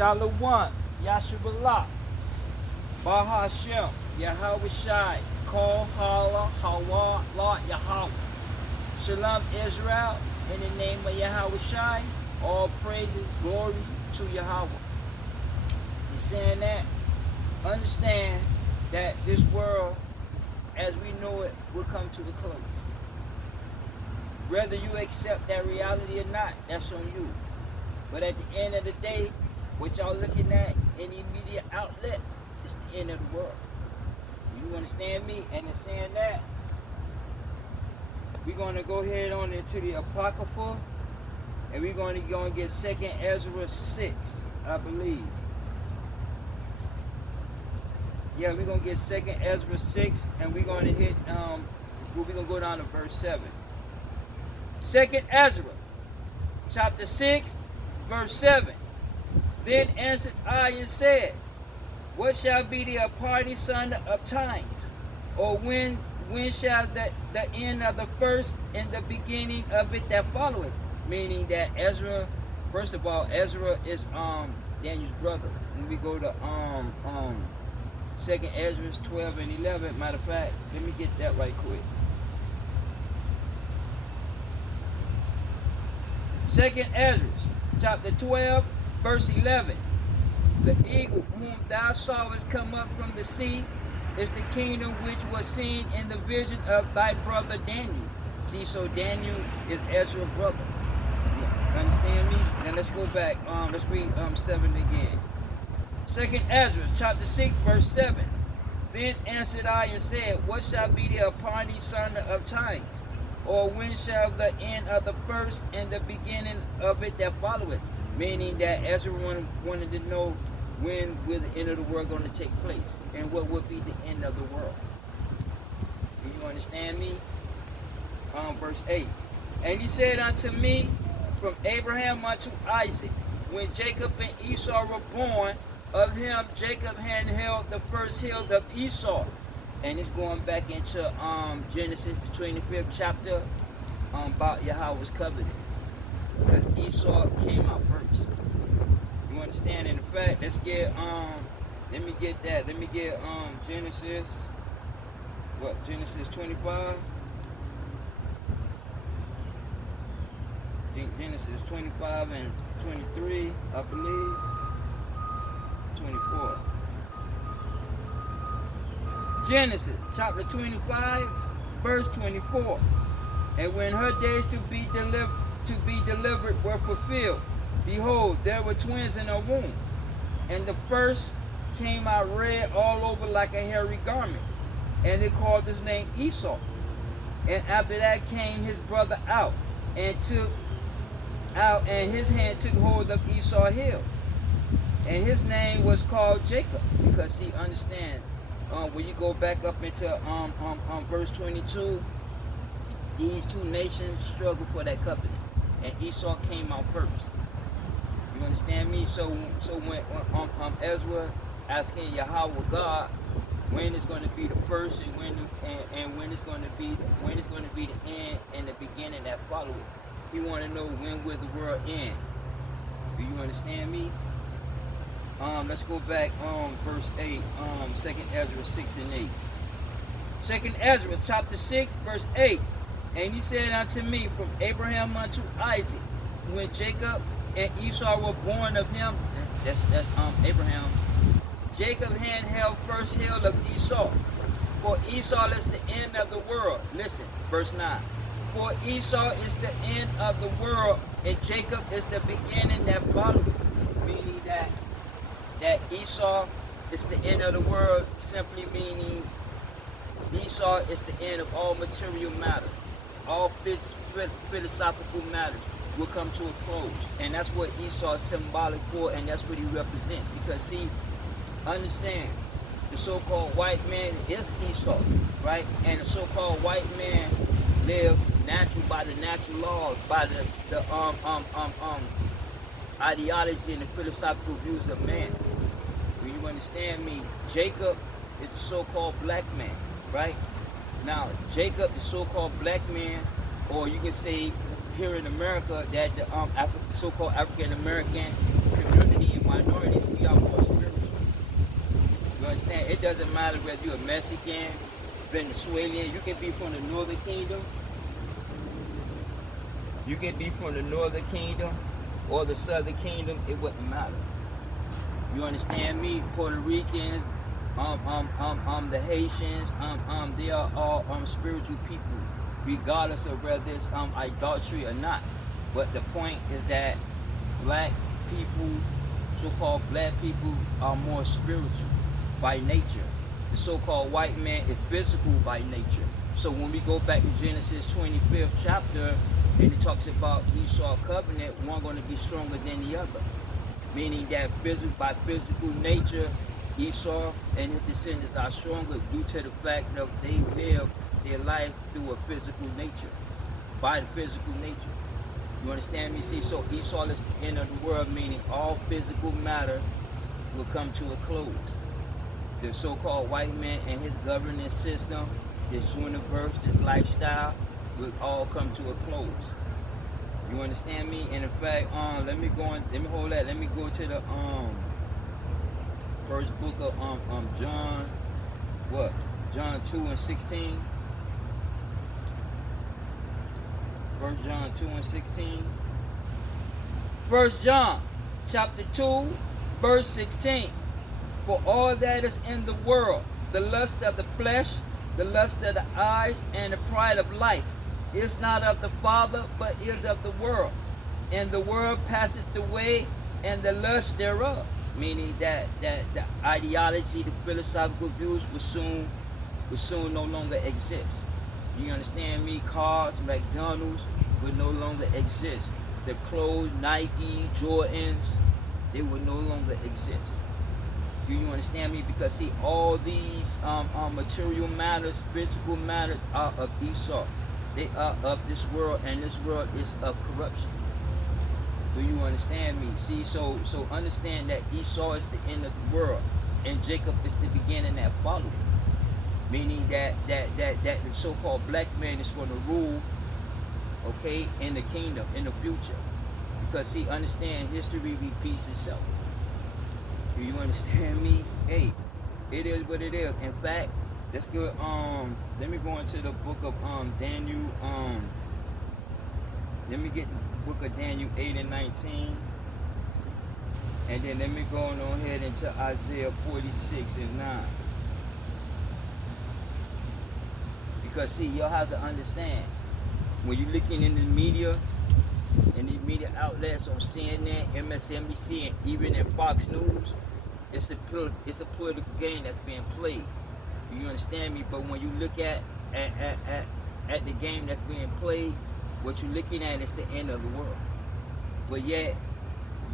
Shalom, Yashuballah, Bahashem, Yahawah, Kol Hala, Hawa, La Yahawah. Shalom Israel, in the name of Yahawah, all praises, glory to Yahawah. He's saying that, understand that this world, as we know it, will come to a close. Whether you accept that reality or not, that's on you. But at the end of the day, what y'all looking at in the media outlets is the end of the world. You understand me? And it's saying that we're going to go ahead on into the Apocrypha, and we're going to go and get 2nd Ezra 6, I believe. Yeah, we're going to get 2nd Ezra 6, and we're going to hit, we're going to go down to verse 7. 2nd Ezra, chapter 6, verse 7. Then answered I and said, what shall be the appointed son of times? Or when shall the end of the first and the beginning of it that followeth? Meaning that Ezra, first of all, Ezra is Daniel's brother. When we go to 2nd Ezra 12 and 11, matter of fact, let me get that right quick. 2nd Ezra, chapter 12, verse 11. The eagle whom thou sawest come up from the sea is the kingdom which was seen in the vision of thy brother Daniel. See, so Daniel is Ezra's brother. You understand me? Now let's go back. Let's read 7 again. 2nd Ezra, chapter 6, verse 7. Then answered I and said, what shall be the appointed son of times? Or when shall the end of the first and the beginning of it that followeth? Meaning that Ezra wanted to know when will the end of the world going to take place and what would be the end of the world. Do you understand me? Verse 8. And he said unto me, from Abraham unto Isaac, when Jacob and Esau were born, of him Jacob had held the first hill of Esau. And it's going back into Genesis, the 25th chapter, about Yahawah's covenant. Because Esau came out first. You understand? In fact, let's get let me get that. Let me get Genesis. What? Genesis 25. Genesis 25 and 23, I believe. 24. Genesis chapter 25, verse 24. And when her days to be delivered were fulfilled, behold, there were twins in her womb. And the first came out red all over like a hairy garment, and they called his name Esau. And after that came his brother out, and his hand took hold of Esau's heel. And his name was called Jacob, because he understands. When you go back up into verse 22, these two nations struggled for that covenant, and Esau came out first. You understand me? So when Ezra asking Yahawah God when is going to be the first and when it's going to be the end and the beginning that follow it, he want to know when will the world end. Do you understand me? Let's go back verse 8, 2nd Ezra 6 and 8. 2nd Ezra chapter 6, verse 8. And he said unto me, from Abraham unto Isaac, when Jacob and Esau were born of him, that's Abraham, Jacob had held first hill of Esau. For Esau is the end of the world. Listen, verse 9. For Esau is the end of the world, and Jacob is the beginning that followed. Meaning that Esau is the end of the world, simply meaning Esau is the end of all material matters. All philosophical matters will come to a close. And that's what Esau is symbolic for, and that's what he represents. Because see, understand, the so-called white man is Esau, right? And the so-called white man live natural by the natural laws, by the ideology and the philosophical views of man. Do you understand me? Jacob is the so-called black man, right? Now, Jacob, the so-called black man, or you can say here in America that the so-called African American community majority and minorities, we are more spiritual. You understand? It doesn't matter whether you're a Mexican, Venezuelan, you can be from the Northern Kingdom. You can be from the Northern Kingdom or the Southern Kingdom, it wouldn't matter. You understand me? Puerto Ricans, the Haitians, they are all spiritual people, regardless of whether it's idolatry or not. But the point is that black people, so-called black people, are more spiritual by nature. The so-called white man is physical by nature. So when we go back to Genesis 25th chapter, and it talks about Esau covenant, one going to be stronger than the other. Meaning that by physical nature, Esau and his descendants are stronger due to the fact that they live their life through a physical nature, by the physical nature. You understand me? See, so Esau is the end of the world, meaning all physical matter will come to a close. The so-called white man and his governance system, this universe, this lifestyle, will all come to a close. You understand me? And in fact, let me go to the first book of John, John 2 and 16. 1 John 2 and 16. 1 John chapter 2, verse 16. For all that is in the world, the lust of the flesh, the lust of the eyes, and the pride of life, is not of the Father, but is of the world. And the world passeth away, and the lust thereof. Meaning that the ideology, the philosophical views will soon no longer exist. You understand me? Cars, McDonald's will no longer exist. The clothes, Nike, Jordans, they will no longer exist. Do you understand me? Because see, all these material matters, physical matters are of Esau. They are of this world, and this world is of corruption. Do you understand me? See, so understand that Esau is the end of the world, and Jacob is the beginning that followed. Meaning that the so-called black man is going to rule, okay, in the kingdom in the future. Because see, understand, history repeats itself. Do you understand me? Hey, it is what it is. In fact, let's go. Let me go into the book of Daniel. Let me get the book of Daniel 8 and 19, and then let me go on ahead into Isaiah 46 and 9. Because see, y'all have to understand, when you're looking in the media, in the media outlets on CNN, MSNBC, and even in Fox News, it's a political game that's being played. You understand me? But when you look at the game that's being played, what you're looking at is the end of the world. But yet,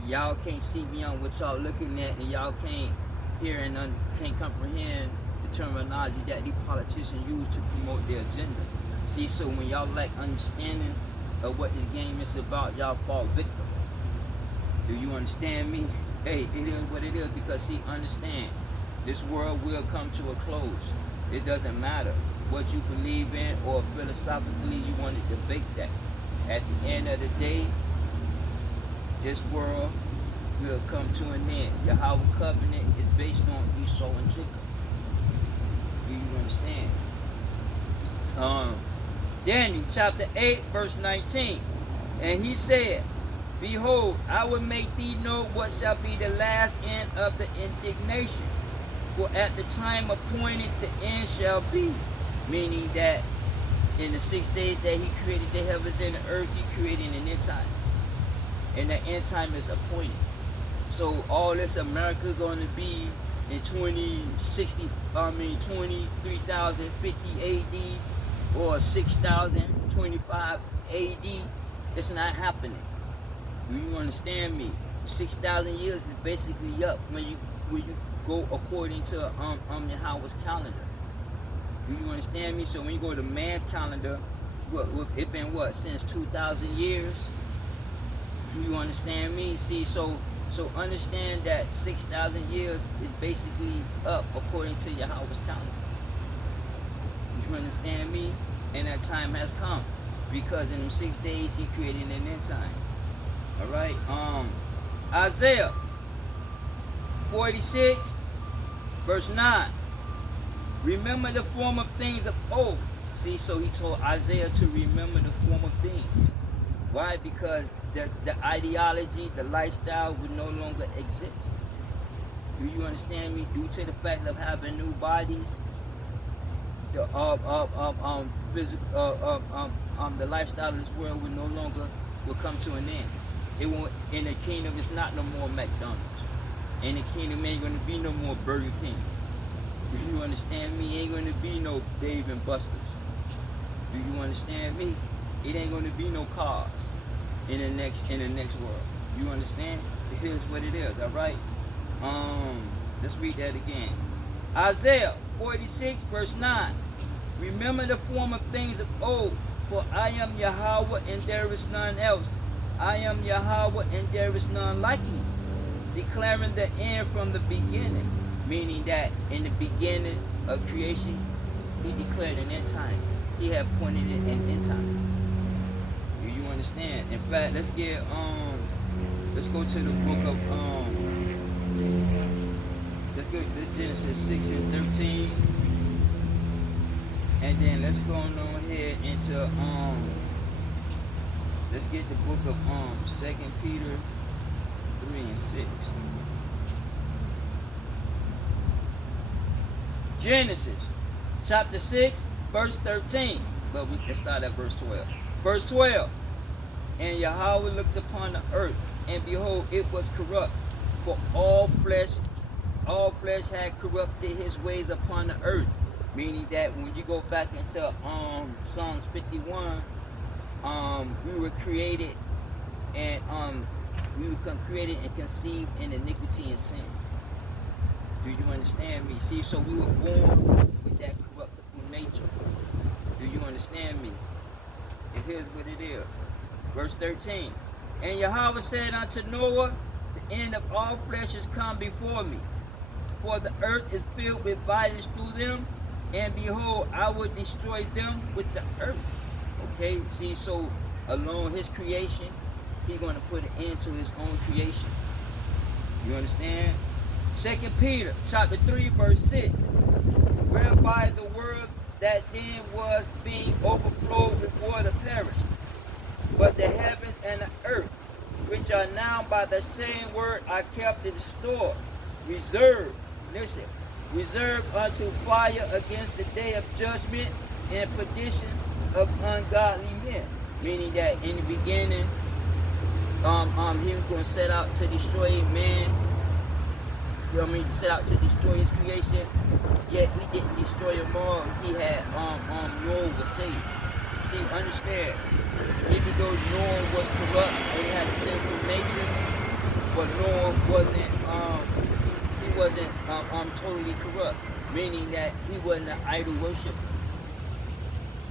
y'all can't see beyond what y'all looking at, and y'all can't hear and can't comprehend the terminology that these politicians use to promote their agenda. See, so when y'all lack understanding of what this game is about, y'all fall victim. Do you understand me? Hey, it is what it is, because see, understand, this world will come to a close. It doesn't matter what you believe in or philosophically you want to debate that. At the end of the day, this world will come to an end. YAHAWAH covenant is based on Esau and Jacob. Do you understand? Daniel chapter 8 verse 19. And he said, Behold, I will make thee know what shall be the last end of the indignation. For at the time appointed the end shall be. Meaning that in the 6 days that he created the heavens and the earth, he created an end time. And the end time is appointed. So all this America going to be in 23,050 AD or 6,025 AD, it's not happening. Do you understand me? 6,000 years is basically up when you go according to YAHAWAH's calendar. Do you understand me? So when you go to man's calendar, it been what, since 2,000 years? Do you understand me? See, so understand that 6,000 years is basically up according to YAHAWAH's calendar. You understand me? And that time has come, because in them 6 days he created an end time. All right. Isaiah 46, verse 9. Remember the former things of old. See, so he told Isaiah to remember the former things. Why? Because the ideology, the lifestyle would no longer exist. Do you understand me? Due to the fact of having new bodies, the the lifestyle of this world will no longer will come to an end. It won't. In the kingdom, it's not no more McDonald's. In the kingdom, ain't gonna be no more Burger King. Do you understand me? Ain't gonna be no Dave and Buster's. Do you understand me? It ain't gonna be no cars in the next world. You understand? It is what it is. All right. Let's read that again. Isaiah 46, verse 9. Remember the former things of old, for I am Yahawah and there is none else. I am Yahawah and there is none like me, declaring the end from the beginning. Meaning that in the beginning of creation, he declared an end time. He had pointed it in end time. Do you understand? In fact, let's go to the book of let's go to Genesis 6 and 13. And then let's go on ahead into let's get the book of 2 Peter 3 and 6. Genesis chapter 6, verse 13. But we can start at verse 12. Verse 12. And Yahweh looked upon the earth, and behold, it was corrupt, for all flesh had corrupted his ways upon the earth. Meaning that when you go back into Psalms 51, we were created and created and conceived in iniquity and sin. Do you understand me? See, so we were born with that corruptible nature. Do you understand me? It is what it is. Verse 13. And Yahweh said unto Noah, the end of all flesh is come before me, for the earth is filled with violence through them, and behold, I will destroy them with the earth. Okay, see, so along his creation, he's going to put an end to his own creation. You understand? 2 Peter chapter 3, verse 6. Whereby the world that then was being overflowed with water perished, but the heavens and the earth, which are now by the same word are kept in store, reserved, listen, reserved unto fire against the day of judgment and perdition of ungodly men. Meaning that in the beginning, he was going to set out to destroy man. You know what I mean? Set out to destroy his creation. Yet he didn't destroy them all. He had Noah was saved. See, understand. Even though Noah was corrupt and he had a sinful nature, but Noah wasn't totally corrupt. Meaning that he wasn't an idol worshiper.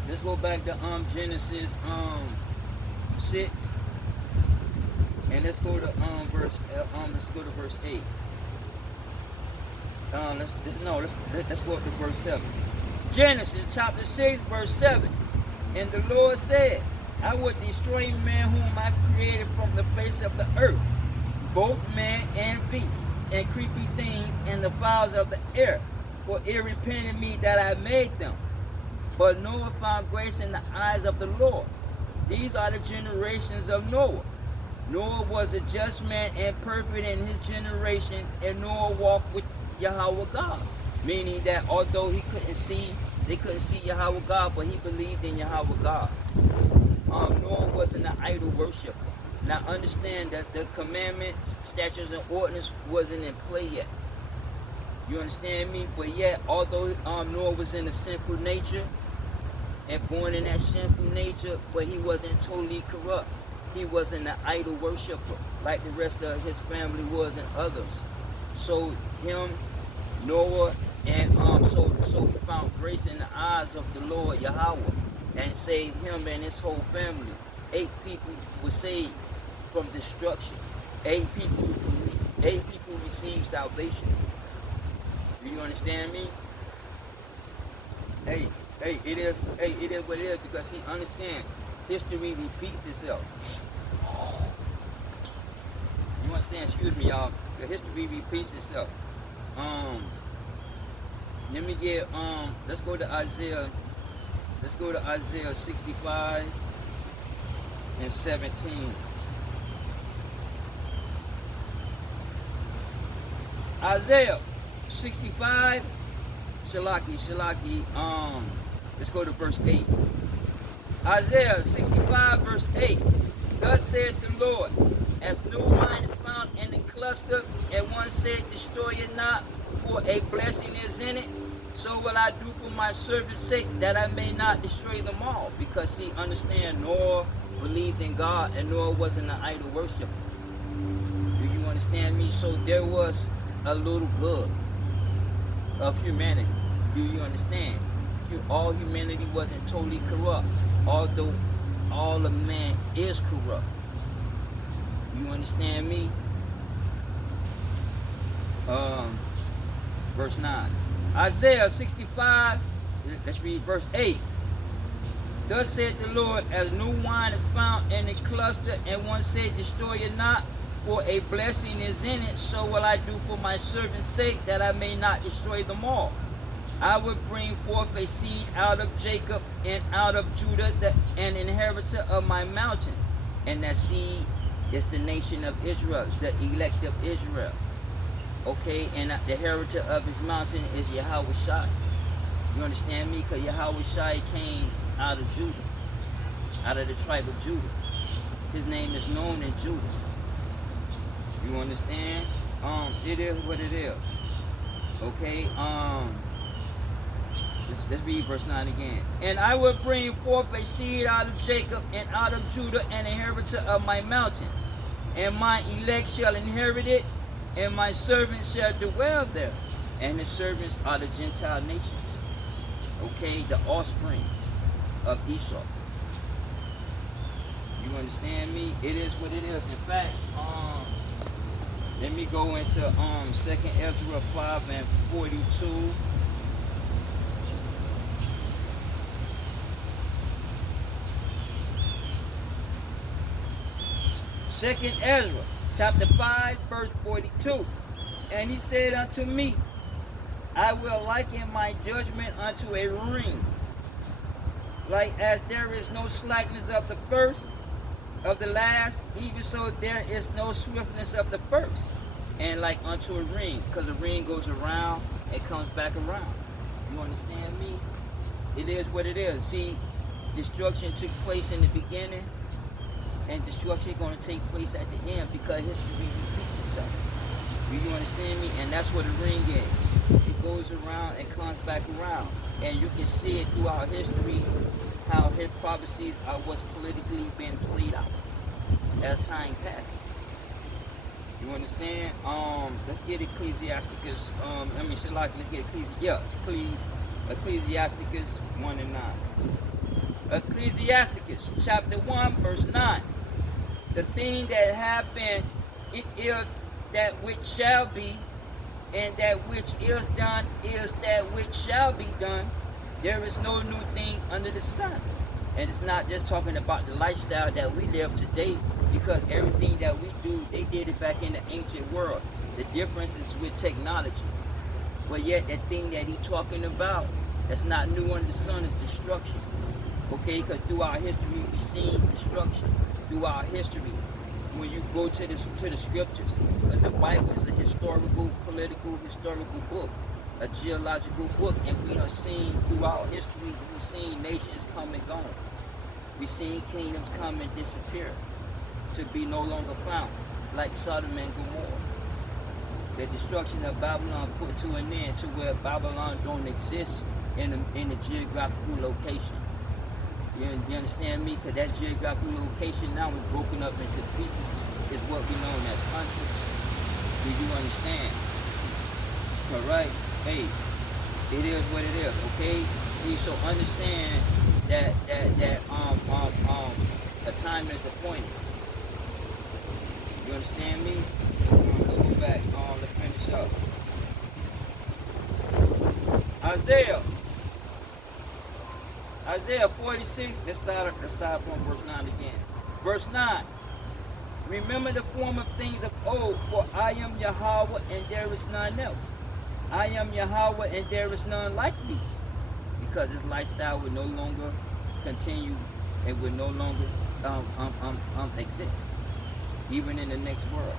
Let's go back to Genesis 6, and let's go to verse 8. Let's go up to verse 7. Genesis chapter 6, verse 7. And the Lord said, I would destroy man whom I created from the face of the earth, both man and beast, and creepy things, and the fowls of the air, for it repented me that I made them. But Noah found grace in the eyes of the Lord. These are the generations of Noah. Noah was a just man and perfect in his generation, and Noah walked with Yahawah God. Meaning that although they couldn't see Yahawah God, but he believed in Yahawah God. Noah wasn't an idol worshiper. Now understand that the commandments, statutes, and ordinance wasn't in play yet. You understand me? But yet, although Noah was in a sinful nature, and born in that sinful nature, but he wasn't totally corrupt. He wasn't an idol worshiper like the rest of his family was and others. So him, Noah, and so he found grace in the eyes of the Lord Yahawah and saved him and his whole family. 8 people were saved from destruction. 8 people received salvation. Do you understand me? It is what it is, because he understands history repeats itself. You understand? Excuse me, y'all. The history repeats itself. Let me get let's go to Isaiah. Let's go to Isaiah 65 and 17. Isaiah 65, Shalaki, let's go to verse 8. Isaiah 65, verse 8. Thus saith the Lord, as new wine is found in the cluster, and one said, destroy it not, for a blessing is in it, so will I do for my servant's sake, that I may not destroy them all. Because he understand, nor believed in God, and nor was an idol worshiper. Do you understand me? So there was a little good of humanity. Do you understand? All humanity wasn't totally corrupt, although all of man is corrupt. You understand me? Verse 9. Isaiah 65, let's read verse 8. Thus said the Lord, as new wine is found in a cluster, and one said, destroy it not, for a blessing is in it, so will I do for my servant's sake, that I may not destroy them all. I will bring forth a seed out of Jacob and out of Judah, an inheritor of my mountains. And that seed is the nation of Israel, the elect of Israel. Okay, and the inheritor of his mountain is YAHAWAH. You understand me? Because YAHAWAH came out of Judah, out of the tribe of Judah. His name is known in Judah. You understand? It is what it is. Okay, let's read verse 9 again. And I will bring forth a seed out of Jacob and out of Judah, an inheritor of my mountains. And my elect shall inherit it, and my servants shall dwell there. And the servants are the Gentile nations. Okay, the offsprings of Esau. You understand me? It is what it is. In fact, let me go into 2nd Ezra 5 and 42. Second Ezra, chapter 5, verse 42. And he said unto me, I will liken my judgment unto a ring, like as there is no slackness of the first, of the last, even so there is no swiftness of the first. And like unto a ring, because a ring goes around and comes back around. You understand me? It is what it is. See, destruction took place in the beginning, and destruction is going to take place at the end, because history repeats itself. Do you understand me? And that's what a ring is. It goes around and comes back around. And you can see it throughout history, how his prophecies are what's politically being played out as time passes. You understand? Let's get Ecclesiasticus. Let's get Ecclesiasticus 1 and 9. Ecclesiasticus chapter 1, verse 9. The thing that have been, it is that which shall be, and that which is done is that which shall be done. There is no new thing under the sun. And it's not just talking about the lifestyle that we live today, because everything that we do, they did it back in the ancient world. The difference is with technology. But yet that thing that he's talking about, that's not new under the sun, is destruction. Okay, because throughout history we've seen destruction. Throughout history, when you go to the scriptures, but the Bible is a historical book, a geological book, and we have seen throughout history, we've seen nations come and go. We've seen kingdoms come and disappear, to be no longer found, like Sodom and Gomorrah. The destruction of Babylon put to an end, to where Babylon don't exist in a geographical location. You understand me? Because that geographical location now is broken up into pieces, is what we know as countries. Do you understand? Alright? Hey, it is what it is, okay? See, so understand that a time is appointed. You understand me? Let's go back, let's finish up. Isaiah 46, let's start from verse 9 again. Verse 9. Remember the former things of old, for I am Yahawah and there is none else. I am Yahawah and there is none like me. Because this lifestyle will no longer continue and will no longer exist, even in the next world.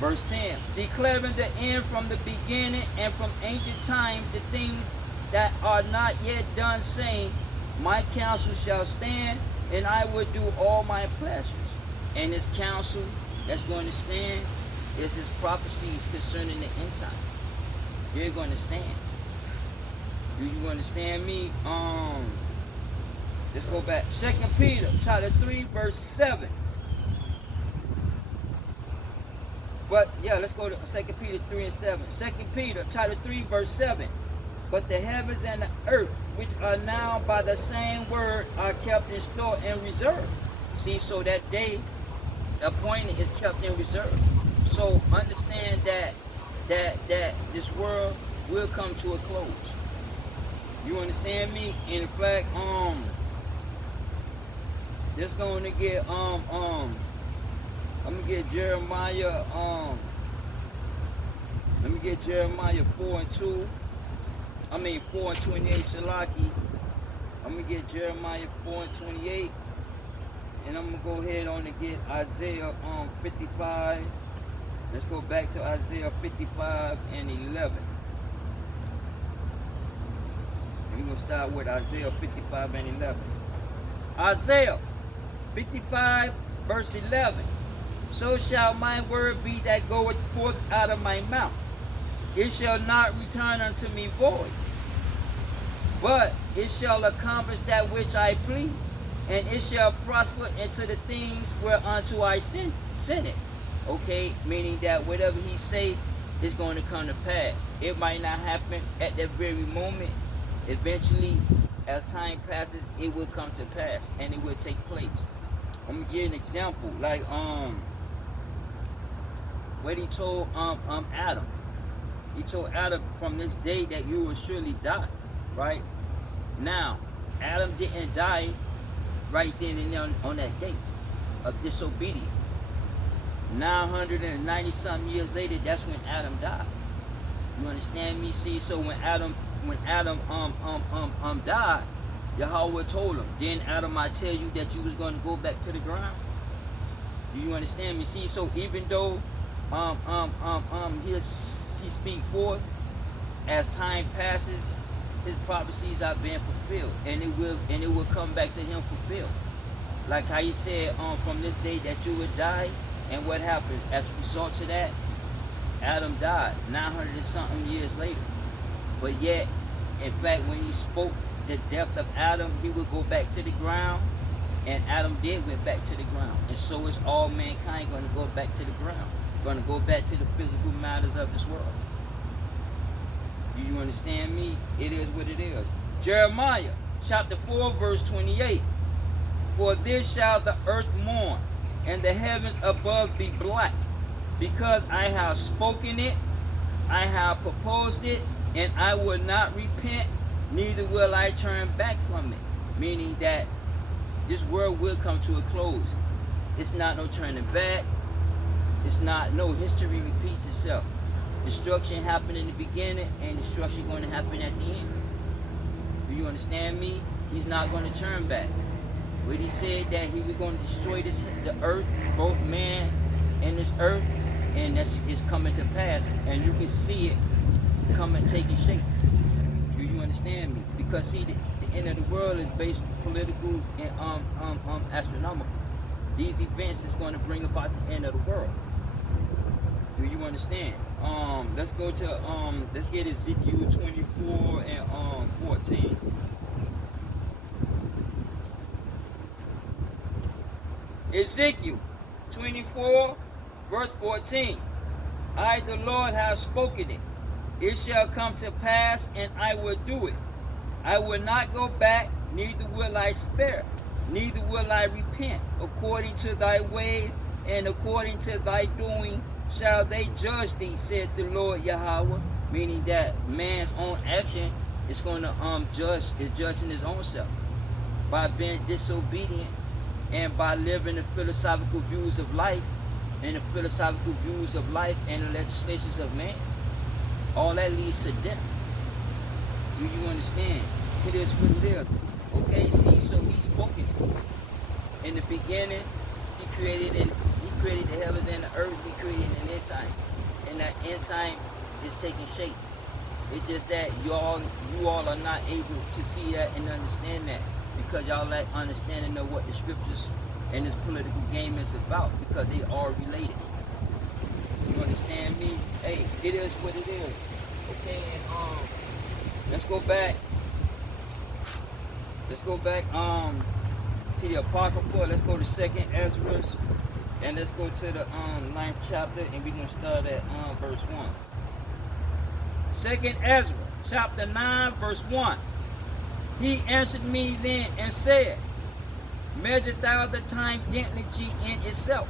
Verse 10, declaring the end from the beginning and from ancient times the things that are not yet done, saying, my counsel shall stand, and I will do all my pleasures. And his counsel that's going to stand is his prophecies concerning the end time. You're going to stand. Do you understand me? Let's go back. 2 Peter chapter 3 verse 7. But yeah, let's go to 2 Peter 3 and 7. 2 Peter chapter 3 verse 7. But the heavens and the earth, which are now by the same word, are kept in store and reserved. See, so that day appointed is kept in reserve. So understand that this world will come to a close. You understand me? In fact, this going to get I'm gonna get Jeremiah let me get Jeremiah 4 and 2. 4 and 28 Shalaki. I'm gonna get Jeremiah 4 and 28. And I'm gonna go ahead on and get Isaiah 55. Let's go back to Isaiah 55 and 11. And we're gonna start with Isaiah 55 and 11. Isaiah 55 verse 11. So shall my word be that goeth forth out of my mouth. It shall not return unto me void, but it shall accomplish that which I please, and it shall prosper into the things whereunto I send it. Okay, meaning that whatever he say is going to come to pass. It might not happen at that very moment. Eventually, as time passes, it will come to pass and it will take place. I'm gonna give an example, like what he told Adam. He told Adam, from this day that you will surely die, right? Now, Adam didn't die right then and there on that day of disobedience. 990 something years later, that's when Adam died. You understand me? See, so when Adam died, Yahawah told him, then Adam, I tell you that you was going to go back to the ground. Do you understand me? See, so even though he speak forth, as time passes, his prophecies are being fulfilled, and it will come back to him fulfilled. Like how he said, from this day that you would die, and what happened as a result of that? Adam died 900 and something years later. But yet, in fact, when he spoke the death of Adam, he would go back to the ground, and Adam did went back to the ground, and so is all mankind going to go back to the ground, going to go back to the physical matters of this world. Do you understand me? It is what it is. Jeremiah chapter 4 verse 28. For this shall the earth mourn, and the heavens above be black, because I have spoken it, I have proposed it, and I will not repent, neither will I turn back from it. Meaning that this world will come to a close. It's not no turning back. It's not, no, history repeats itself. Destruction happened in the beginning, and destruction going to happen at the end. Do you understand me? He's not going to turn back. When he said that he was going to destroy the earth, both man and this earth, and that's is coming to pass, and you can see it coming, taking shape. Do you understand me? Because see, the end of the world is based political and astronomical. These events is going to bring about the end of the world. Do you understand? Let's go to let's get Ezekiel 24 and 14. Ezekiel 24 verse 14. I, the Lord, have spoken it. It shall come to pass, and I will do it. I will not go back, neither will I spare, neither will I repent. According to thy ways and according to thy doing shall they judge thee, said the Lord Yahawah. Meaning that man's own action is going to judging his own self by being disobedient and by living the philosophical views of life, and the philosophical views of life and the legislations of man, all that leads to death. Do you understand? It is what it is. Okay, see, so he's spoken. In the beginning, he created the heavens and the earth. He created an end time, and that end time is taking shape. It's just that you all are not able to see that and understand that, because y'all lack understanding of what the scriptures and this political game is about, because they are related. You understand me? Hey, it is what it is. Okay, and let's go back. To the Apocrypha. Let's go to 2nd Ezra, and let's go to the 9th chapter, and we're gonna start at verse 1. 2nd Ezra, chapter 9, verse 1. He answered me then and said, measure thou the time diligently in itself,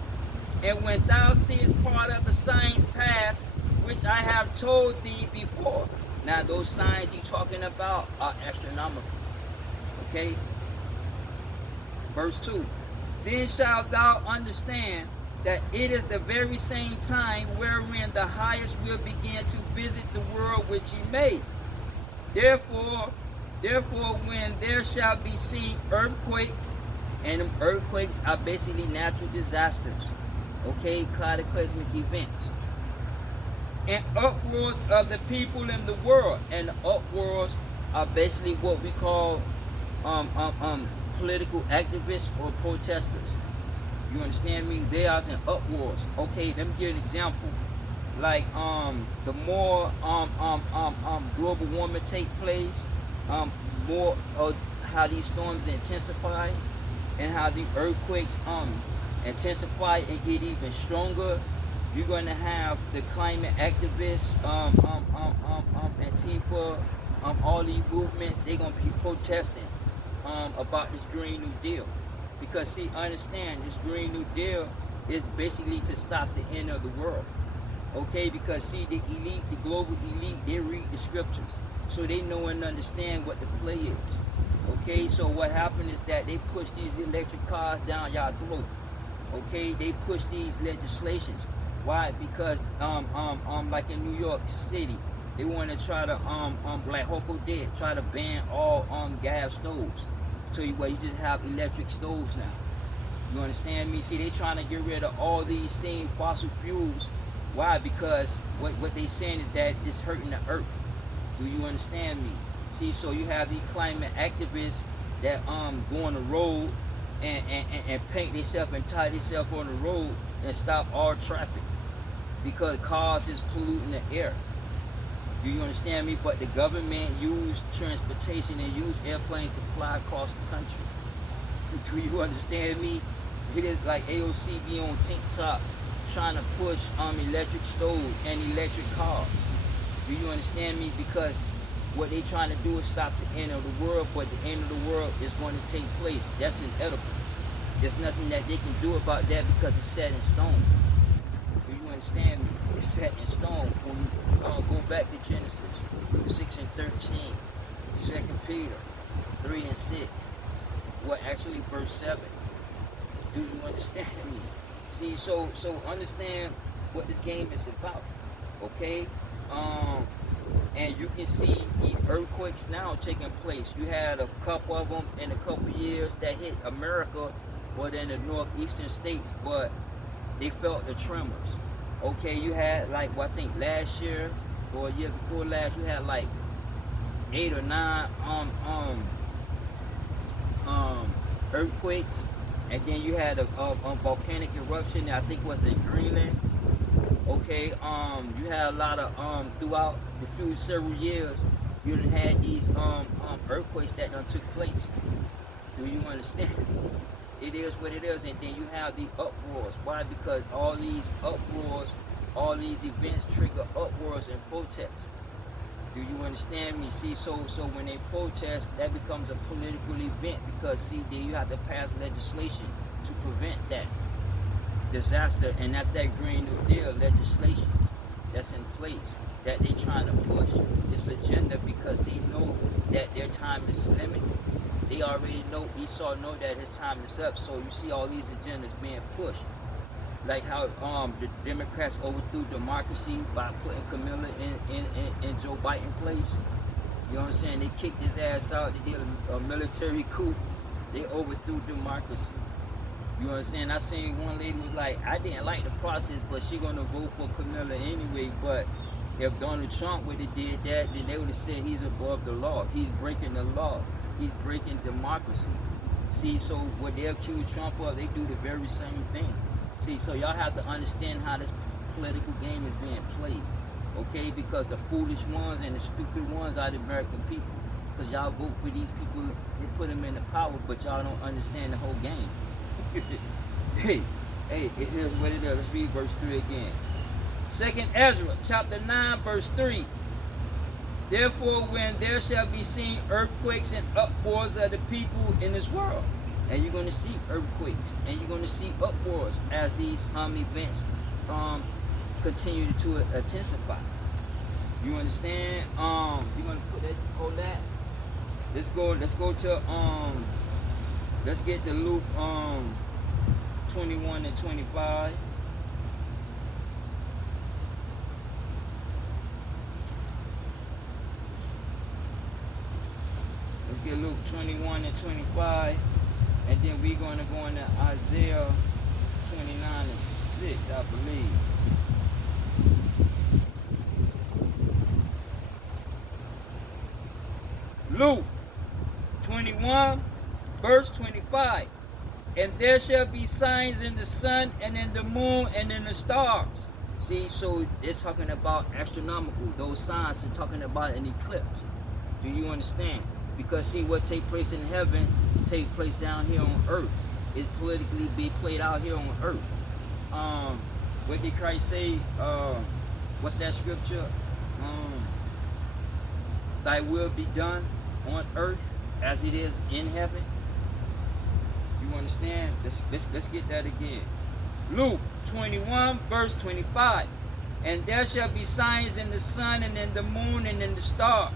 and when thou seest part of the signs past, which I have told thee before. Now those signs he's talking about are astronomical. Okay? Verse 2. Then shalt thou understand that it is the very same time wherein the highest will begin to visit the world which he made. Therefore, when there shall be seen earthquakes, and them earthquakes are basically natural disasters, okay, cataclysmic events, and uproars of the people in the world, and the uproars are basically what we call political activists or protesters. You understand me? They are in uproars. Okay, let me give an example. Like the more global warming take place, more of how these storms intensify, and how the earthquakes intensify and get even stronger. You're going to have the climate activists, T.F.Y, all these movements. They're going to be protesting about this Green New Deal, because see, understand, this Green New Deal is basically to stop the end of the world. Okay, because see, the elite, the global elite, they read the scriptures, so they know and understand what the play is. Okay, so what happened is that they push these electric cars down y'all throat. Okay, they push these legislations. Why? Because like in New York City, they want to try to like Hoko did, try to ban all gas stoves. So you just have electric stoves now. You understand me? See, they trying to get rid of all these steam fossil fuels. Why? Because what they saying is that it's hurting the earth. Do you understand me? See, so you have these climate activists that go on the road and paint themselves and tie themselves on the road and stop all traffic, because cars is polluting the air. Do you understand me? But the government use transportation and use airplanes to fly across the country. Do you understand me? It is like AOC be on TikTok trying to push electric stoves and electric cars. Do you understand me? Because what they trying to do is stop the end of the world, but the end of the world is going to take place. That's inevitable. There's nothing that they can do about that, because it's set in stone. Do you understand me? It's set in stone. When you go back to Genesis 6 and 13, 2 Peter 3 and 6, well, actually verse 7. Do you understand me? See, so understand what this game is about, okay? And you can see the earthquakes now taking place. You had a couple of them in a couple of years that hit America, but in the northeastern states, but they felt the tremors. Okay, you had like, well, I think last year or a year before last, you had like 8 or 9 earthquakes, and then you had a volcanic eruption that I think was in Greenland. Okay, you had a lot of throughout the few several years, you done had these earthquakes that done took place. Do you understand? It is what it is. And then you have the uproars. Why? Because all these uproars, all these events trigger uproars and protests. Do you understand me? See, so when they protest, that becomes a political event, because see, then you have to pass legislation to prevent that disaster, and that's that Green New Deal legislation that's in place that they trying to push this agenda, because they know that their time is limited. They already know, Esau know that his time is up. So you see all these agendas being pushed. Like how the Democrats overthrew democracy by putting Camilla in Joe Biden place. You know what I'm saying? They kicked his ass out. They did a military coup. They overthrew democracy. You know what I'm saying? I seen one lady was like, I didn't like the process, but she gonna vote for Camilla anyway. But if Donald Trump would have did that, then they would have said he's above the law. He's breaking the law. He's breaking democracy. See, so what they accuse Trump of, they do the very same thing. See, so y'all have to understand how this political game is being played, okay? Because the foolish ones and the stupid ones are the American people. Because y'all vote for these people, they put them in the power, but y'all don't understand the whole game. hey, here's what it is. Let's read verse 3 again. 2nd Ezra, chapter 9, verse 3. Therefore, when there shall be seen earthquakes and uproars of the people in this world, and you're going to see earthquakes, and you're going to see uproars as these events continue to intensify. You understand? You're going to put that, hold that. Let's go to let's get to Luke 21 and 25. Let's get Luke 21 and 25. And then we're going to go into Isaiah 29 and 6, I believe. Luke 21, verse 25. And there shall be signs in the sun and in the moon and in the stars. See, so it's talking about astronomical. Those signs are talking about an eclipse. Do you understand? Because see, what take place in heaven take place down here on earth. It politically be played out here on earth. What did Christ say? What's that scripture? Thy will be done on earth as it is in heaven. You understand? Let's get that again. Luke 21, verse 25. And there shall be signs in the sun and in the moon and in the stars,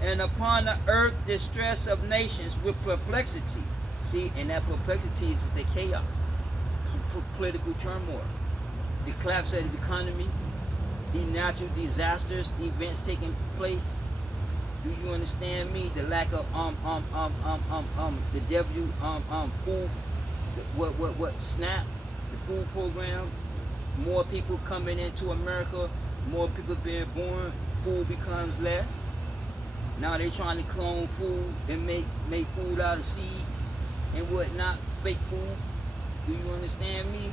and upon the earth distress of nations with perplexity. See, and that perplexity is the chaos, political turmoil, the collapse of the economy, the natural disasters, events taking place. Do you understand me? The lack of the W food, what SNAP, the food program, more people coming into America, more people being born, food becomes less. Now they trying to clone food and make food out of seeds and whatnot, fake food. Do you understand me?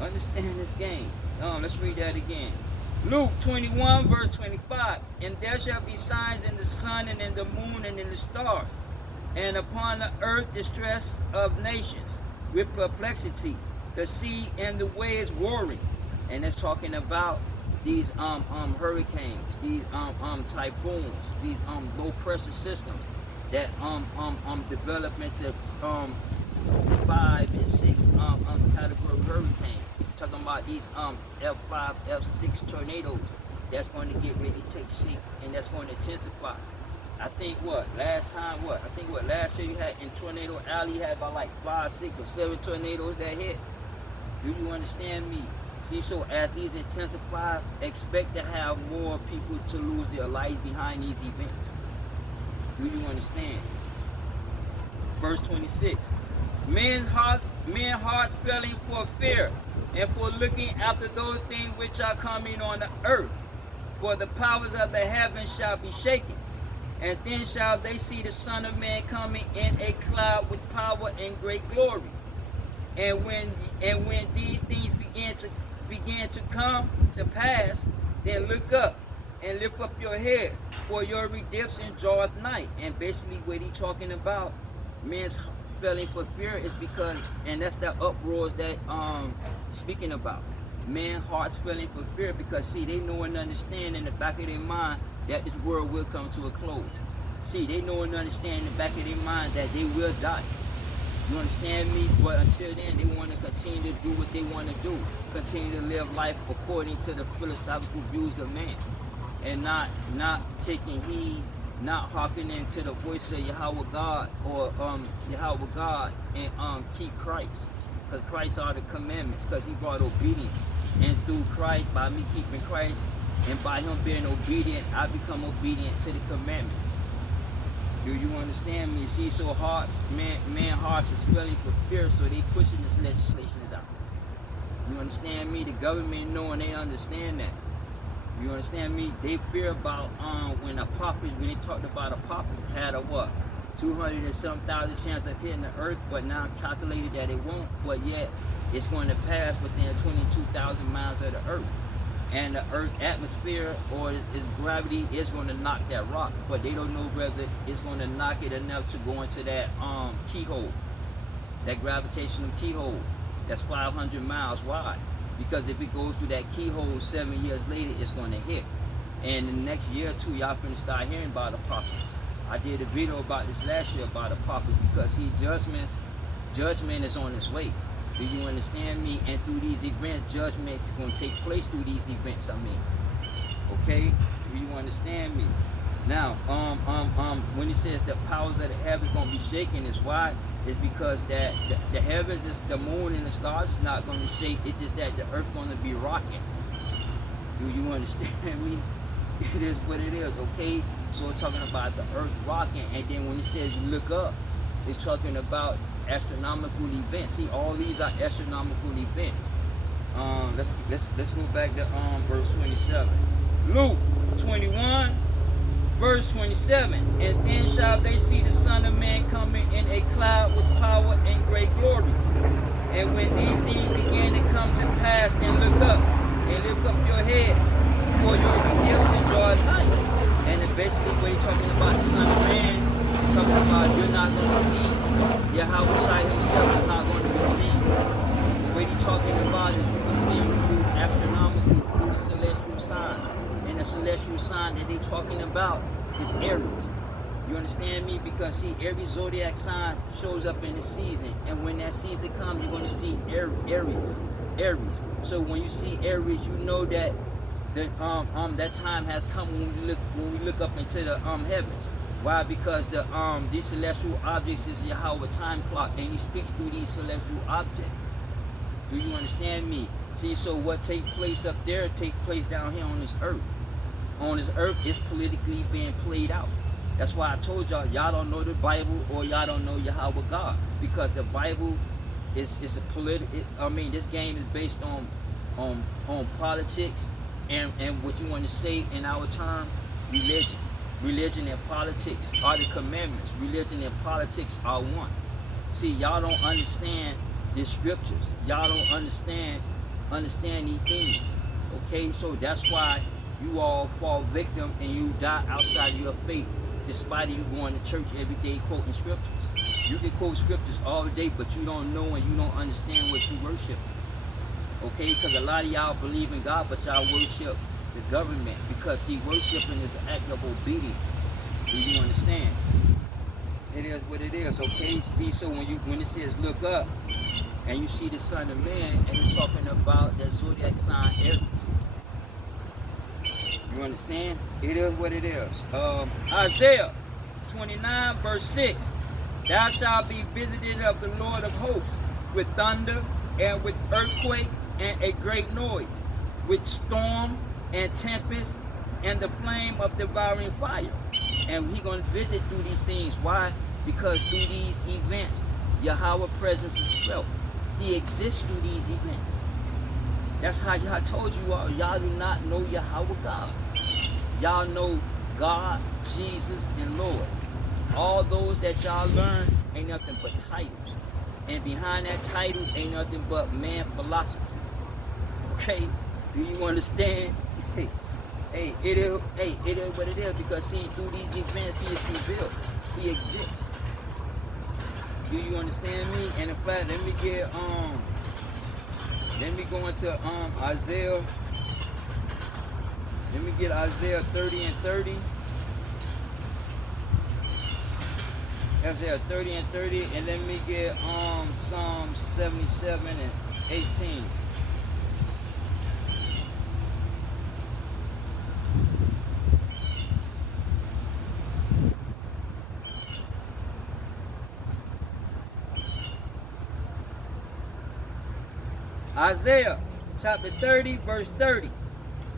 Understand this game. Let's read that again. Luke 21, verse 25. And there shall be signs in the sun and in the moon and in the stars, and upon the earth distress of nations with perplexity, the sea and the waves roaring. And it's talking about these hurricanes, these typhoons, these low pressure systems that develop into 5 and 6 category hurricanes. Talking about these F5, F6 tornadoes that's going to get ready to take shape, and that's going to intensify. I think last year you had in Tornado Alley, you had about like 5, 6, or 7 tornadoes that hit. Do you understand me? See, so as these intensify, expect to have more people to lose their lives behind these events. Do you understand? Verse 26. Men's hearts failing for fear, and for looking after those things which are coming on the earth. For the powers of the heavens shall be shaken, and then shall they see the Son of Man coming in a cloud with power and great glory. And when these things begin to come to pass, then look up and lift up your heads, for your redemption draweth nigh. And basically what he's talking about, men's failing for fear, is because, and that's the uproars that speaking about. Men hearts failing for fear because see, they know and understand in the back of their mind that this world will come to a close. See, they know and understand in the back of their mind that they will die. You understand me? But until then, they want to continue to do what they want to do. Continue to live life according to the philosophical views of man. And not taking heed not hearkening to the voice of Yahweh God or Yahweh God and keep Christ. Because Christ are the commandments, because he brought obedience. And through Christ, by me keeping Christ, and by him being obedient, I become obedient to the commandments. Do you understand me? See, so hearts, man hearts is filling with fear, so they pushing this legislation out. You understand me? The government know and they understand that. You understand me? They fear about when a prophet, when they talked about a prophet had a what? 200 and some thousand chance of hitting the earth, but now calculated that it won't, but yet it's going to pass within 22,000 miles of the earth. And the earth atmosphere or its gravity is going to knock that rock, but they don't know whether it's going to knock it enough to go into that keyhole, that gravitational keyhole that's 500 miles wide. Because if it goes through that keyhole 7 years later, it's going to hit. And the next year or two, y'all finna start hearing about the prophets. I did a video about this last year about the prophets, because see, judgment is on its way. Do you understand me? And through these events, judgment is going to take place through these events, I mean. Okay? Do you understand me? Now, when it says the powers of the heavens going to be shaken, is why? It's because that the heavens, is the moon and the stars is not going to shake. It's just that the earth going to be rocking. Do you understand me? It is what it is, okay? So it's talking about the earth rocking, and then when it says look up, it's talking about astronomical events. See, all these are astronomical events. Let's go back to verse 27. Luke 21, verse 27. And then shall they see the Son of Man coming in a cloud with power and great glory. And when these things begin to come to pass, and look up and lift up your heads, for your redemption draweth nigh. And then basically what he's talking about, the Son of Man, he's talking about you're not going to see. Yahawah himself is not going to be seen. What he's talking about is you can see through astronomical, through the celestial signs. And the celestial sign that they're talking about is Aries. You understand me? Because see, every zodiac sign shows up in the season. And when that season comes, you're going to see Aries. So when you see Aries, you know that that time has come when we look up into the heavens. Why? Because these celestial objects is Yahawah time clock, and he speaks through these celestial objects. Do you understand me? See, so what takes place up there takes place down here on this earth. On this earth, it's politically being played out. That's why I told y'all don't know the Bible or y'all don't know Yahawah God, because the Bible is a political. I mean, this game is based on politics. And what you want to say in our term, religion. Religion and politics are the commandments. Religion and politics are one. See, y'all don't understand the scriptures. Y'all don't understand these things. Okay, so that's why you all fall victim and you die outside of your faith, despite you going to church every day quoting scriptures. You can quote scriptures all day, but you don't know and you don't understand what you worship. Okay, because a lot of y'all believe in God, but y'all worship the government, because see, worshiping is an act of obedience. Do you understand? It is what it is, okay? See, so when it says look up, and you see the Son of Man, and it's talking about that zodiac sign Aries. You understand? It is what it is. Isaiah 29, verse 6. Thou shalt be visited of the Lord of hosts with thunder and with earthquake and a great noise, with storm and tempest and the flame of devouring fire. And He's going to visit through these things. Why? Because through these events, Yahawah's presence is felt. He exists through these events. That's how I told you all, y'all do not know Yahawah God. Y'all know God, Jesus, and Lord. All those that y'all learn ain't nothing but titles. And behind that title ain't nothing but man philosophy. Okay? Do you understand? Hey, it is what it is, because see, through these events he is revealed. He exists. Do you understand me? And in fact, let me go into Isaiah. Let me get Isaiah 30 and 30. Isaiah 30 and 30, and let me get Psalm 77 and 18. Isaiah chapter 30, verse 30.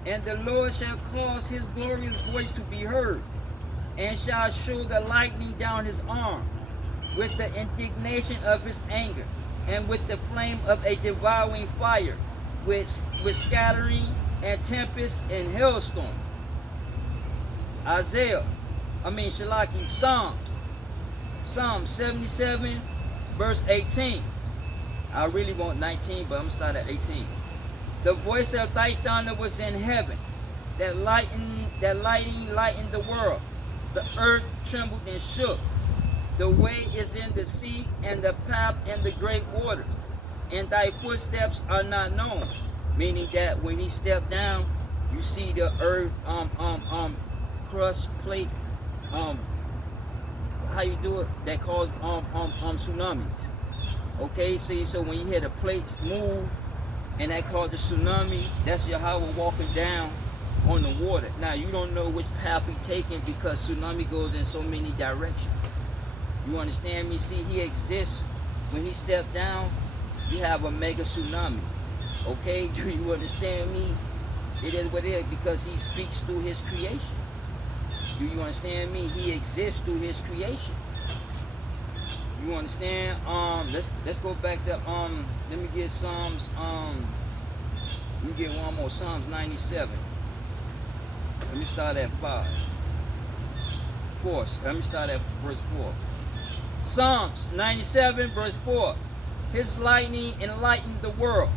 And the Lord shall cause his glorious voice to be heard, and shall show the lightning down his arm, with the indignation of his anger, and with the flame of a devouring fire, with scattering and tempest and hailstorm. Psalms 77, verse 18. I really want 19, but I'm going to start at 18. The voice of thy thunder was in heaven, that lightning lightened the world. The earth trembled and shook. The way is in the sea, and the path in the great waters, and thy footsteps are not known. Meaning that when he stepped down, you see the earth crush plate, how you do it, that cause tsunamis. Okay, see, so when you hear the plates move and that causes the tsunami, that's Yahawah walking down on the water. Now you don't know which path he's taking, because tsunami goes in so many directions. You understand me? See, he exists. When he stepped down, you have a mega tsunami. Okay, do you understand me? It is what it is, because he speaks through his creation. Do you understand me? He exists through his creation. You understand? Let's go back to let me get Psalms let me get one more. Psalms 97. Let me start at 5. 4. Let me start at verse 4. Psalms 97, verse 4. His lightning enlightened the world.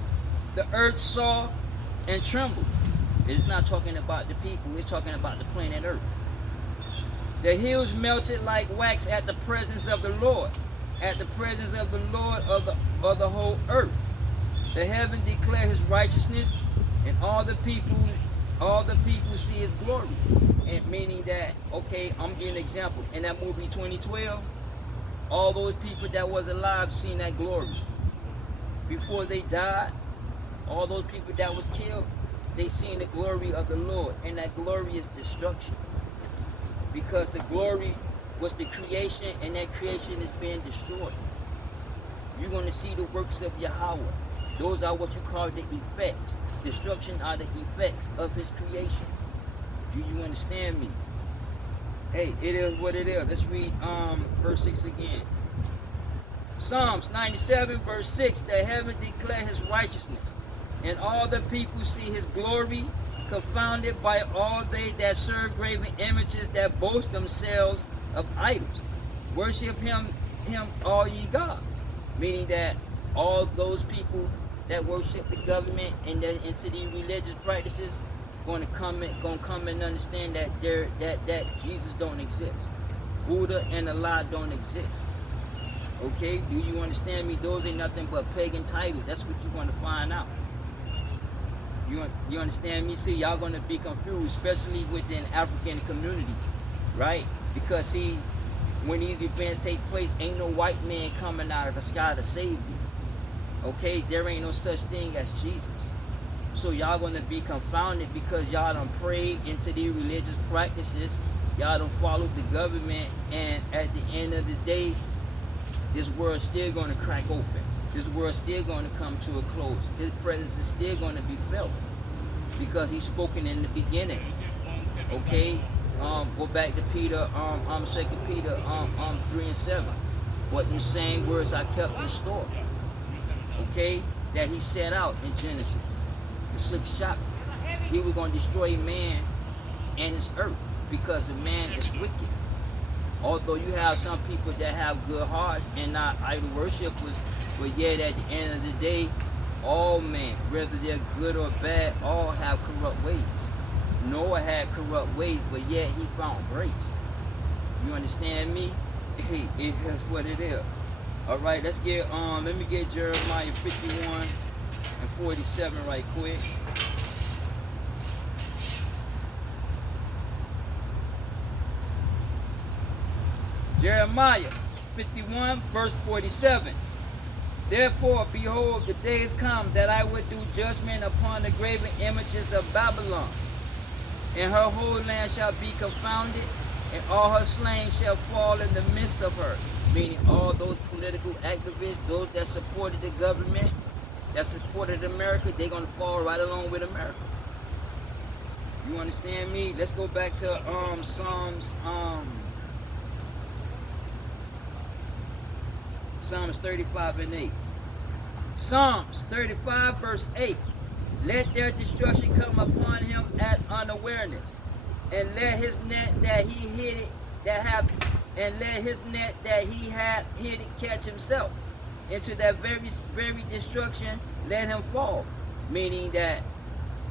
The earth saw and trembled. It's not talking about the people, it's talking about the planet Earth. The hills melted like wax at the presence of the Lord, at the presence of the Lord of the whole earth. The heaven declare his righteousness, and all the people see his glory. And meaning that, okay, I'm giving an example. In that movie 2012, all those people that was alive seen that glory. Before they died, all those people that was killed, they seen the glory of the Lord. And that glory is destruction. Because the glory was the creation, and that creation is being destroyed. You're going to see the works of Yahawah. Those are what you call the effects. Destruction are the effects of his creation. Do you understand me? Hey, it is what it is. Let's read verse 6 again. Psalms 97, verse 6. The heaven declare his righteousness, and all the people see his glory. Confounded by all they that serve graven images, that boast themselves of idols. Worship him all ye gods. Meaning that all those people that worship the government and that into these religious practices gonna come and understand that that Jesus don't exist. Buddha and Allah don't exist. Okay, do you understand me? Those ain't nothing but pagan titles. That's what you're gonna find out. You understand me? See, y'all gonna be confused, especially within African community, right? Because see, when these events take place, ain't no white man coming out of the sky to save you. Okay, there ain't no such thing as Jesus. So y'all gonna be confounded because y'all done prayed into these religious practices. Y'all done followed the government, and at the end of the day, this world's still gonna crack open. This world's still going to come to a close. His presence is still going to be felt because he's spoken in the beginning. Okay, go back to Peter, 2 Peter 3 and 7. What the same words I kept in store. Okay, that he set out in Genesis, the 6th chapter. He was going to destroy man and his earth because the man is wicked. Although you have some people that have good hearts and not idol worshipers, but yet at the end of the day, all men, whether they're good or bad, all have corrupt ways. Noah had corrupt ways, but yet he found grace. You understand me? It is what it is. All right, let's get let me get Jeremiah 51 and 47 right quick. Jeremiah 51 verse 47. Therefore, behold, the days come that I will do judgment upon the graven images of Babylon, and her whole land shall be confounded, and all her slain shall fall in the midst of her. Meaning all those political activists, those that supported the government, that supported America, they're gonna fall right along with America. You understand me? Let's go back to Psalms 35 and 8. Psalms 35 verse 8. Let their destruction come upon him at unawareness, and let his net that he hid it had hid it catch himself. Into that very destruction, let him fall. Meaning that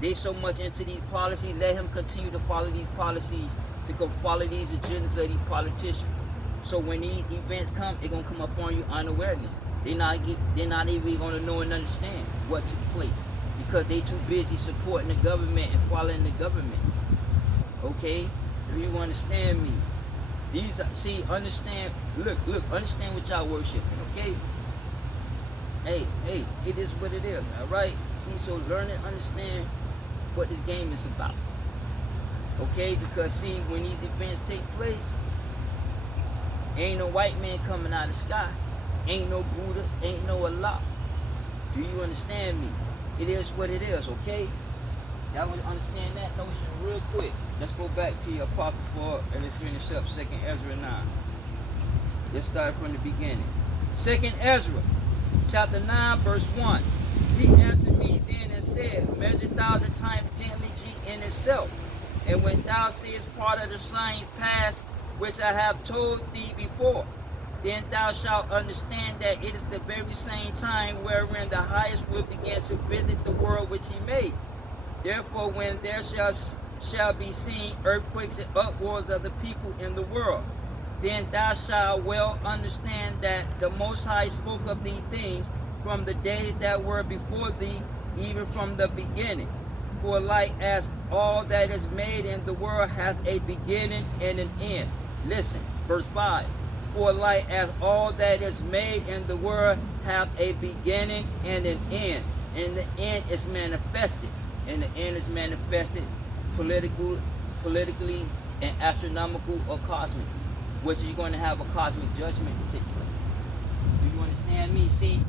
they so much into these policies, let him continue to follow these policies, to go follow these agendas of these politicians. So when these events come, they're gonna come upon you unawareness. They're not even gonna know and understand what took place because they too busy supporting the government and following the government. Okay, do you understand me? Understand. Look, understand what y'all worshiping. Okay. Hey, it is what it is. All right. See, so learn and understand what this game is about. Okay, because see, when these events take place, ain't no white man coming out of the sky. Ain't no Buddha. Ain't no Allah. Do you understand me? It is what it is, okay? Y'all want to understand that notion real quick. Let's go back to your pt.4 and let's finish up 2nd Ezra 9. Let's start from the beginning. 2nd Ezra, chapter 9, verse 1. He answered me then and said, measure thou the time diligently in itself, and when thou seest part of the signs past, which I have told thee before, then thou shalt understand that it is the very same time wherein the highest will begin to visit the world which he made. Therefore, when there shall be seen earthquakes and uproars of the people in the world, then thou shalt well understand that the Most High spoke of these things from the days that were before thee, even from the beginning. For like as all that is made in the world has a beginning and an end. Listen, verse 5. For like as all that is made in the world have a beginning and an end, and the end is manifested. And the end is manifested politically and astronomical or cosmic, which is going to have a cosmic judgment to take place. Do you understand me? See,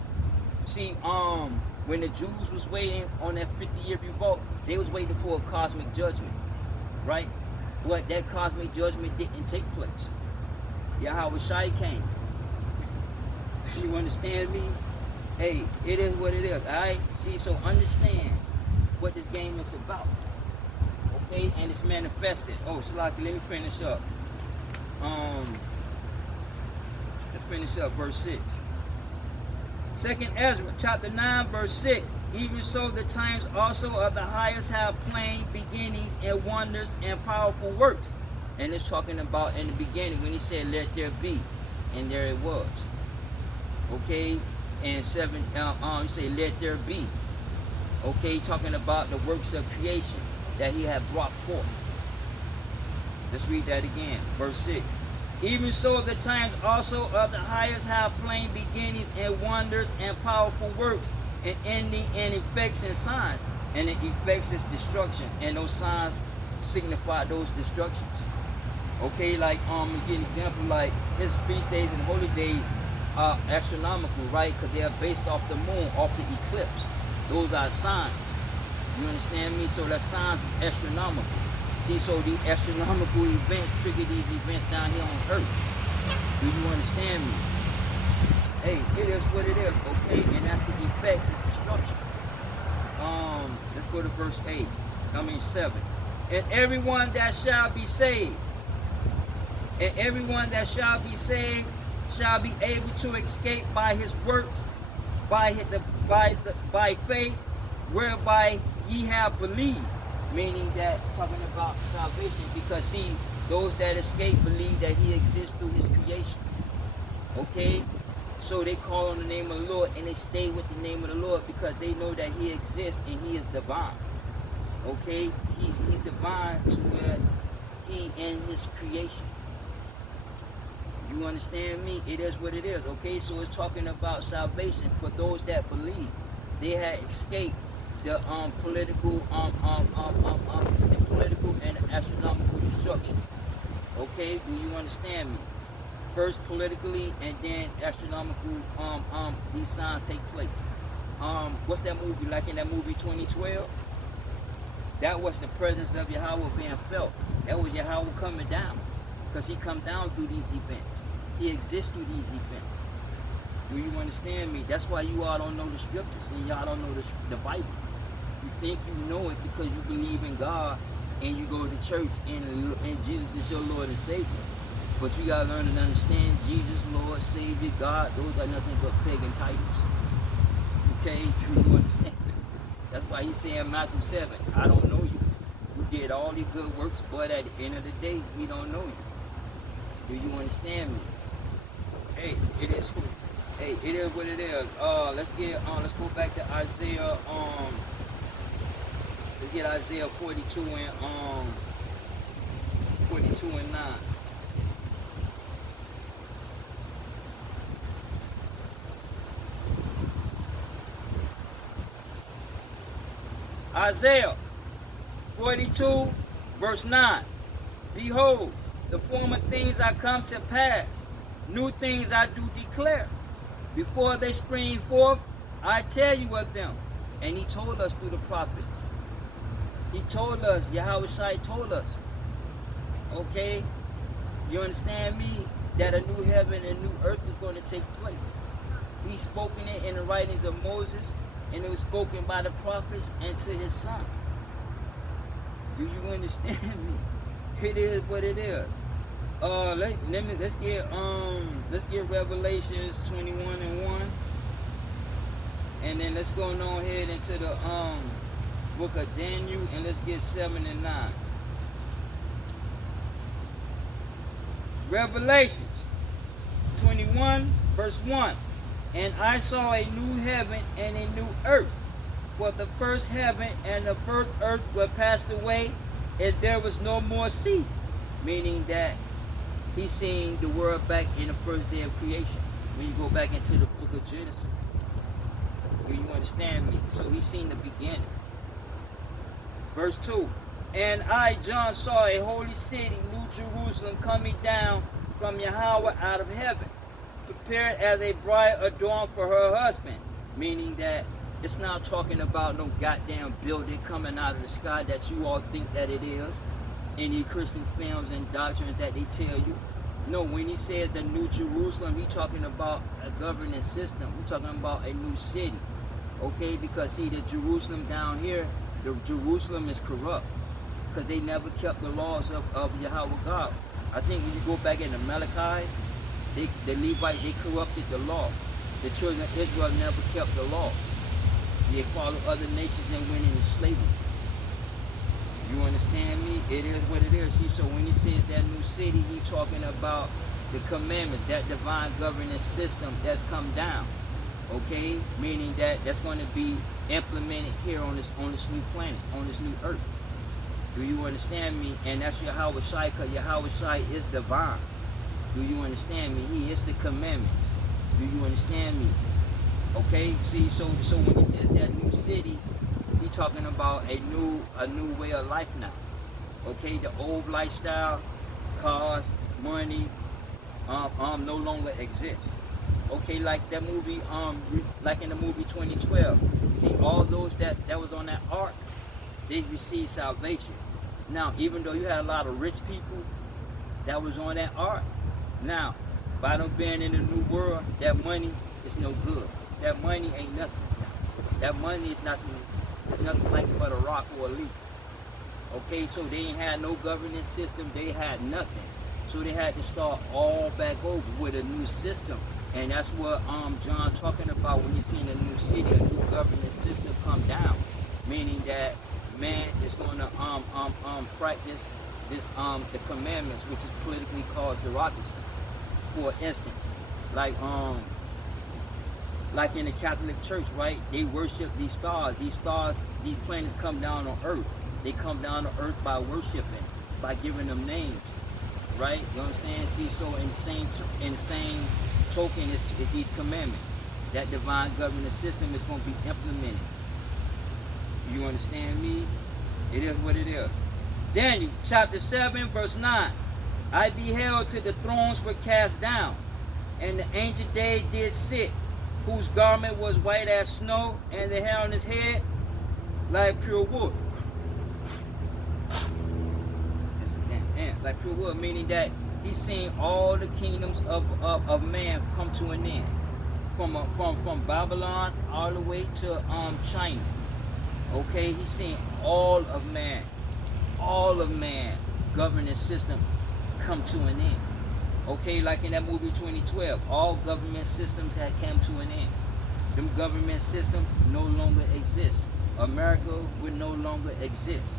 when the Jews was waiting on that 50-year revolt, they was waiting for a cosmic judgment, right? But that cosmic judgment didn't take place. YAHAWAH came. You understand me? Hey, it is what it is, alright? See, so understand what this game is about. Okay, and it's manifested. Oh, Shalaki, let me finish up. Let's finish up verse 6. 2nd Ezra, chapter 9, verse 6. Even so, the times also of the highest have plain beginnings and wonders and powerful works. And it's talking about in the beginning when he said, let there be. And there it was. Okay, and 7, he said, let there be. Okay, talking about the works of creation that he had brought forth. Let's read that again. Verse 6. Even so, the times also of the highest have plain beginnings and wonders and powerful works, and ending and effects and signs. And the effects is destruction, and those signs signify those destructions. Okay, like give an example, like his feast days and holy days are astronomical, right? Because they are based off the moon, off the eclipse. Those are signs. You understand me? So that signs is astronomical. See, so the astronomical events trigger these events down here on Earth. Do you understand me? Hey, it is what it is, okay? And that's the effects, it's destruction. Let's go to verse 7. And everyone that shall be saved, shall be able to escape by his works, by faith, whereby ye have believed. Meaning that, talking about salvation, because see, those that escape believe that he exists through his creation. Okay? So they call on the name of the Lord and they stay with the name of the Lord because they know that he exists and he is divine. Okay? He's divine to where he in his creation. You understand me? It is what it is. Okay? So it's talking about salvation for those that believe. They had escaped the political and astronomical destruction. Okay, do you understand me? First politically and then astronomical these signs take place. what's that movie, like in that movie 2012? That was the presence of Yahweh being felt. That was Yahweh coming down. Because he come down through these events. He exists through these events. Do you understand me? That's why you all don't know the scriptures and y'all don't know the Bible. You think you know it because you believe in God and you go to church and Jesus is your Lord and Savior. But you gotta learn and understand Jesus, Lord, Savior, God, those are nothing but pagan titles. Okay, do you understand? That's why he said in Matthew 7, I don't know you. You did all these good works, but at the end of the day, we don't know you. Do you understand me? Hey, it is. Hey, it is what it is. Let's go back to Isaiah. Let's get Isaiah 42 and 9. Isaiah 42, verse 9. Behold, the former things are come to pass, new things I do declare. Before they spring forth, I tell you of them. And he told us through the prophets. He told us, YAHAWAH told us. Okay? You understand me? That a new heaven and new earth is going to take place. He's spoken it in the writings of Moses, and it was spoken by the prophets and to his son. Do you understand me? It is what it is. Let's get Revelations 21 and 1, and then let's go on ahead into the book of Daniel, and let's get 7 and 9. Revelations 21 verse 1. And I saw a new heaven and a new earth, for the first heaven and the first earth were passed away, and there was no more sea. Meaning that he's seeing the world back in the first day of creation. When you go back into the book of Genesis. Do you understand me? So he's seen the beginning. Verse 2. And I, John, saw a holy city, New Jerusalem, coming down from Yahawah out of heaven, prepared as a bride adorned for her husband. Meaning that it's not talking about no goddamn building coming out of the sky that you all think that it is. Any Christian films and doctrines that they tell you. No, when he says the New Jerusalem, he's talking about a governing system. We're talking about a new city. Okay, because see, the Jerusalem down here, the Jerusalem is corrupt. Because they never kept the laws of Yahweh God. I think when you go back into Malachi, the Levites, they corrupted the law. The children of Israel never kept the law. They followed other nations and went into slavery. You understand me? It is what it is. See, so when he says that new city, he's talking about the commandments, that divine governing system that's come down. Okay? Meaning that that's going to be implemented here on this new planet, on this new earth. Do you understand me? And that's YAHAWAH, because YAHAWAH is divine. Do you understand me? He is the commandments. Do you understand me? Okay? See, so when he says that new city, we talking about a new way of life now. Okay, the old lifestyle, cars, money, no longer exists. Okay, like that movie, like in the movie 2012. See, all those that was on that ark, they received salvation. Now, even though you had a lot of rich people that was on that ark, now by them being in the new world, that money is no good. That money ain't nothing. That money is nothing. It's nothing like but a rock or a leaf. Okay, so they ain't had no governing system. They had nothing. So they had to start all back over with a new system. And that's what John talking about when he's seeing a new city, a new governing system come down. Meaning that man is going to practice this the commandments, which is politically called derogatory. For instance, like in the Catholic Church, right? They worship these stars. These stars, these planets come down on earth. They come down to earth by worshiping, by giving them names, right? You know what I'm saying? See, so in the same token is these commandments. That divine governing system is going to be implemented. You understand me? It is what it is. Daniel chapter 7 verse 9. I beheld till the thrones were cast down, and the ancient days did sit, whose garment was white as snow, and the hair on his head like pure wool. Like pure wool, meaning that he's seen all the kingdoms of man come to an end. From Babylon all the way to China. Okay, he's seen all of man governance system come to an end. Okay, like in that movie 2012, all government systems had come to an end. Them government systems no longer exist. America would no longer exist.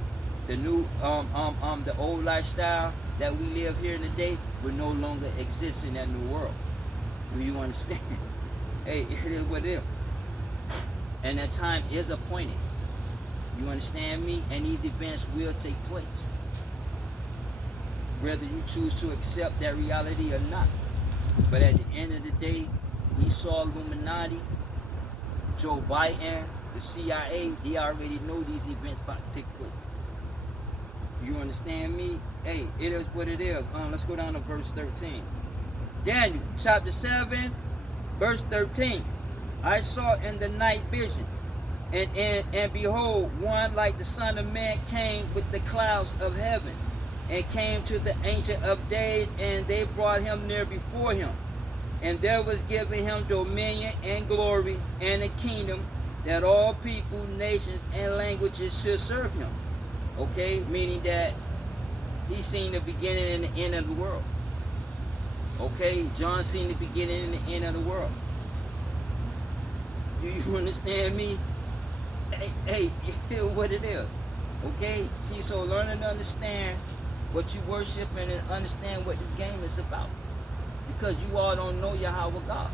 The new the old lifestyle that we live here today would no longer exist in that new world. Do you understand? Hey, it is what it is. And that time is appointed. You understand me? And these events will take place. Whether you choose to accept that reality or not. But at the end of the day, Esau Illuminati, Joe Biden, the CIA, they already know these events about to take place. You understand me? Hey, it is what it is. Let's go down to verse 13. Daniel chapter 7, verse 13. I saw in the night visions, and behold, one like the Son of Man came with the clouds of heaven, and came to the Ancient of Days, and they brought him near before him. And there was given him dominion and glory and a kingdom, that all people, nations, and languages should serve him. Okay, meaning that he's seen the beginning and the end of the world. Okay, John seen the beginning and the end of the world. Do you understand me? Hey, what it is. Okay, see, so learn and understand what you worship and understand what this game is about. Because you all don't know Yahawah God.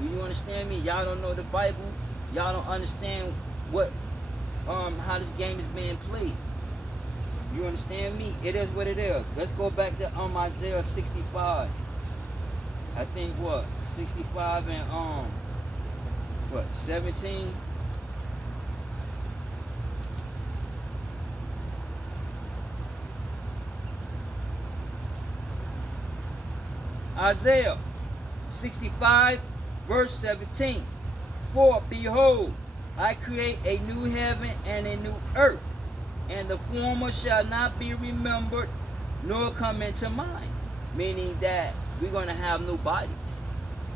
Do you understand me? Y'all don't know the Bible. Y'all don't understand what how this game is being played. You understand me? It is what it is. Let's go back to Isaiah 65. I think what? 65 and what? 17. Isaiah 65 verse 17. For behold, I create a new heaven and a new earth, and the former shall not be remembered, nor come into mind. Meaning that we're going to have new bodies.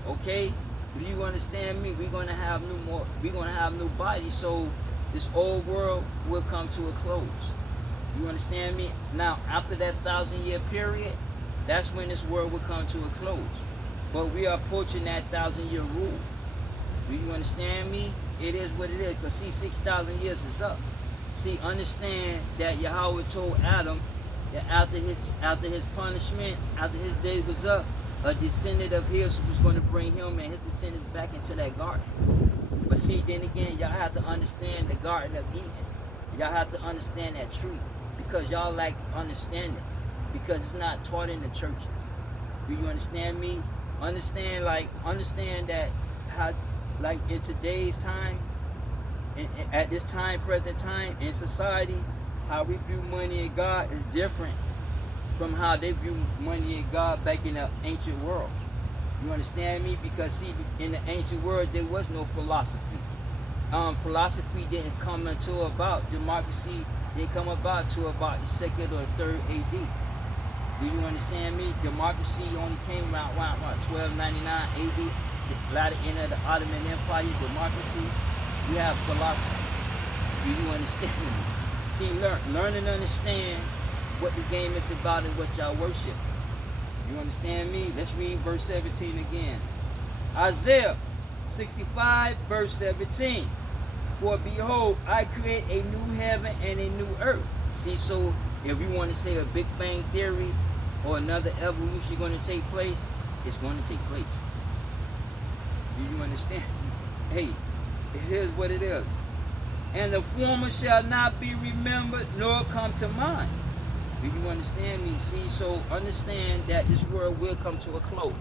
Okay? Do you understand me? We're going to have new bodies, so this old world will come to a close. You understand me? Now, after that 1,000-year period, that's when this world will come to a close. But we are approaching that 1,000-year rule. Do you understand me? It is what it is. Because see, 6,000 years is up. See, understand that Yahawah told Adam that after his punishment, after his day was up, a descendant of his was going to bring him and his descendants back into that garden. But see, then again, y'all have to understand the Garden of Eden. Y'all have to understand that tree. Because y'all lack understanding. Because it's not taught in the churches. Do you understand me? Understand that how, like in today's time, at this time, present time, in society, how we view money and God is different from how they view money and God back in the ancient world. You understand me? Because see, in the ancient world, there was no philosophy. Philosophy didn't come until about, democracy didn't come about to about the 2nd or 3rd AD. Do you understand me? Democracy only came around 1299 AD, the latter end of the Ottoman Empire. Democracy, you have philosophy. Do you understand me? See, learn and understand what the game is about and what y'all worship. You understand me? Let's read verse 17 again. Isaiah 65 verse 17. For behold, I create a new heaven and a new earth. See, so if we want to say a Big Bang Theory or another evolution going to take place, it's going to take place. Do you understand? Hey, it is what it is. And the former shall not be remembered nor come to mind. Do you understand me? See, so understand that this world will come to a close.